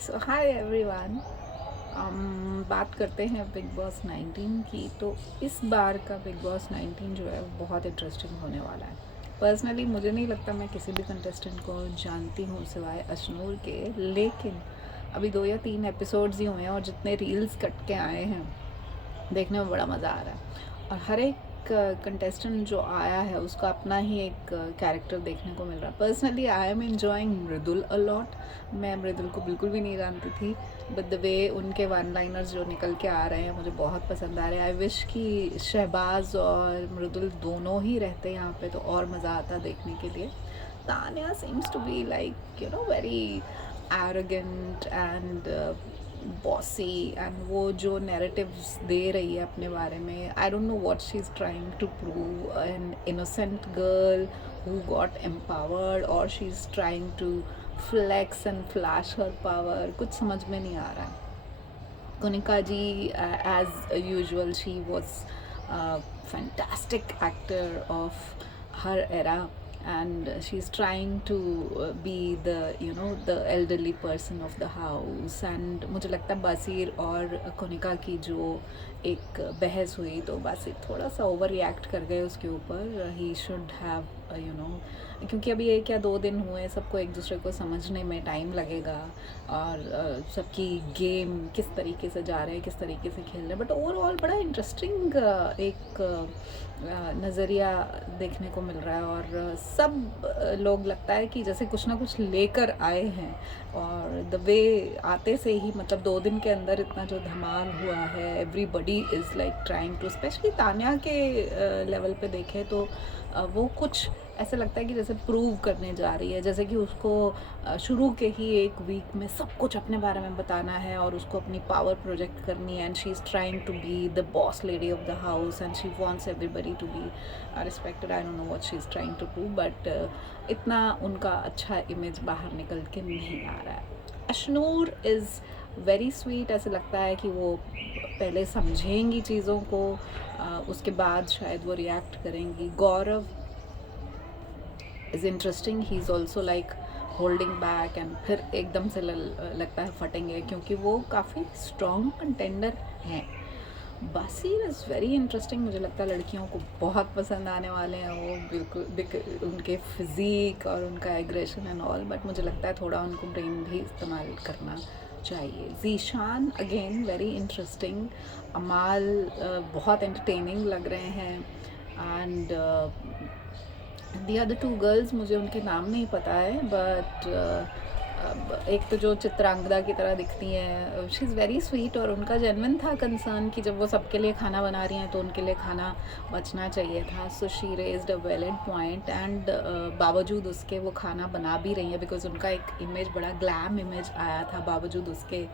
सो hi everyone. बात करते हैं बिग बॉस 19 की। तो इस बार का बिग बॉस 19 जो है वो बहुत इंटरेस्टिंग होने वाला है। पर्सनली मुझे नहीं लगता मैं किसी भी कंटेस्टेंट को जानती हूँ सिवाय अशनूर के, लेकिन अभी 2 या 3 एपिसोड्स ही हुए हैं और जितने रील्स कट के आए हैं देखने में बड़ा मज़ा आ रहा है। और हर एक कंटेस्टेंट जो आया है उसका अपना ही एक कैरेक्टर देखने को मिल रहा है। Personally I am enjoying Mridul a lot. मैं मृदुल को बिल्कुल भी नहीं जानती थी, बट द वे उनके वन लाइनर्स जो निकल के आ रहे हैं मुझे बहुत पसंद आ रहे हैं। आई विश कि शहबाज और मृदुल दोनों ही रहते यहाँ पे तो और मज़ा आता देखने के लिए। Tanya seems to be like very arrogant and bossy, and वो जो नैरेटिव्स दे रही है अपने बारे में, I don't know what she is trying to prove. An innocent girl who got empowered, or she's trying to flex and flash her power, कुछ समझ में नहीं आ रहा है। Konika ji, as usual, she was a fantastic actor of her era, and she's trying to be the elderly person of the house. And मुझे लगता है बासिर और कोनिका की जो एक बहस हुई तो बासिर थोड़ा सा ओवर रिएक्ट कर गए उसके ऊपर। ही शुड हैव क्योंकि अभी 1 या 2 दिन हुए, सबको एक दूसरे को समझने में टाइम लगेगा और सबकी गेम किस तरीके से जा रहे हैं, किस तरीके से खेल रहे हैं। बट ओवरऑल बड़ा इंटरेस्टिंग एक नज़रिया देखने को मिल रहा है। और सब लोग लगता है कि जैसे कुछ ना कुछ लेकर आए हैं, और द वे आते से ही मतलब 2 दिन के अंदर इतना जो धमाल हुआ है, everybody is like trying to, specially Tanya के लेवल पे देखें तो वो कुछ ऐसा लगता है कि जैसे प्रूव करने जा रही है, जैसे कि उसको शुरू के ही एक वीक में सब कुछ अपने बारे में बताना है और उसको अपनी पावर प्रोजेक्ट करनी है। And she is trying to be the boss lady of the house and she wants everybody to be respected. I don't know what she is trying to prove, but इतना उनका अच्छा image बाहर निकल के नहीं आ रहा है। Ashnoor is very sweet. ऐसे लगता है कि वो पहले समझेंगी चीज़ों को, उसके बाद शायद वो रिएक्ट करेंगी। Gaurav is interesting, he is also like holding back, and फिर एकदम से लगता है फटेंगे क्योंकि वो काफ़ी स्ट्रॉन्ग कंटेंडर हैं। बासीर इज़ वेरी इंटरेस्टिंग। मुझे लगता है लड़कियों को बहुत पसंद आने वाले हैं वो, बिल्कुल उनके फिज़ीक और उनका एग्रेशन एंड ऑल। बट मुझे लगता है थोड़ा उनको ब्रेन भी इस्तेमाल करना चाहिए। Zeeshan again very interesting. अमाल बहुत एंटरटेनिंग लग रहे हैं। एंड दी अदर 2 गर्ल्स, मुझे उनके नाम नहीं पता है, बट एक तो जो चित्रांगदा की तरह दिखती हैं, शी इज़ वेरी स्वीट। और उनका जेन्युइन था कंसर्न कि जब वो सबके लिए खाना बना रही हैं तो उनके लिए खाना बचना चाहिए था। So she raised a valid point, and बावजूद उसके वो खाना बना भी रही हैं बिकॉज उनका एक इमेज बड़ा ग्लैम इमेज आया था। बावजूद उसके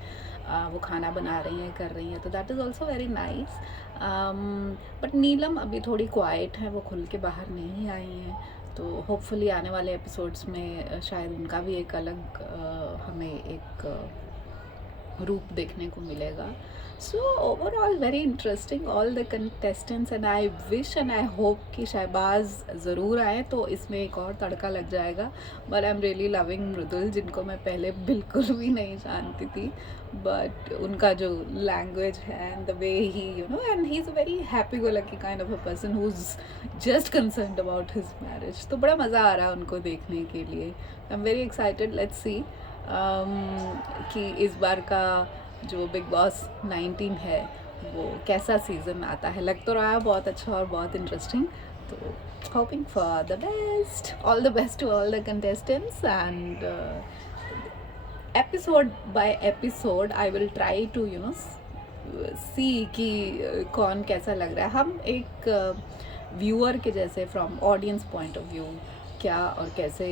वो खाना बना रही हैं, कर रही हैं, तो that is also very nice. But Neelam अभी थोड़ी क्वाइट है, वो खुल के बाहर नहीं आई हैं। तो होपफुली आने वाले एपिसोड्स में शायद उनका भी एक अलग हमें एक रूप देखने को मिलेगा। So overall very interesting all the contestants, and I wish and I hope कि शहबाज ज़रूर आए तो इसमें एक और तड़का लग जाएगा। But I am really loving Mridul, जिनको मैं पहले बिल्कुल भी नहीं जानती थी, बट उनका जो लैंग्वेज है and the way he and he is a very happy go lucky kind of a person who is just concerned about his marriage. तो बड़ा मज़ा आ रहा है उनको देखने के लिए। I am very excited, let's see कि इस बार का जो बिग बॉस 19 है वो कैसा सीज़न आता है। लग तो रहा है बहुत अच्छा और बहुत इंटरेस्टिंग। तो hoping for the best, all the best to all the contestants, and episode by episode I will try to see कि कौन कैसा लग रहा है। हम एक व्यूअर के जैसे from audience point of view क्या और कैसे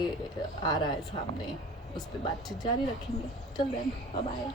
आ रहा है सामने, उस पर बातचीत जारी रखेंगे। Till then, bye bye.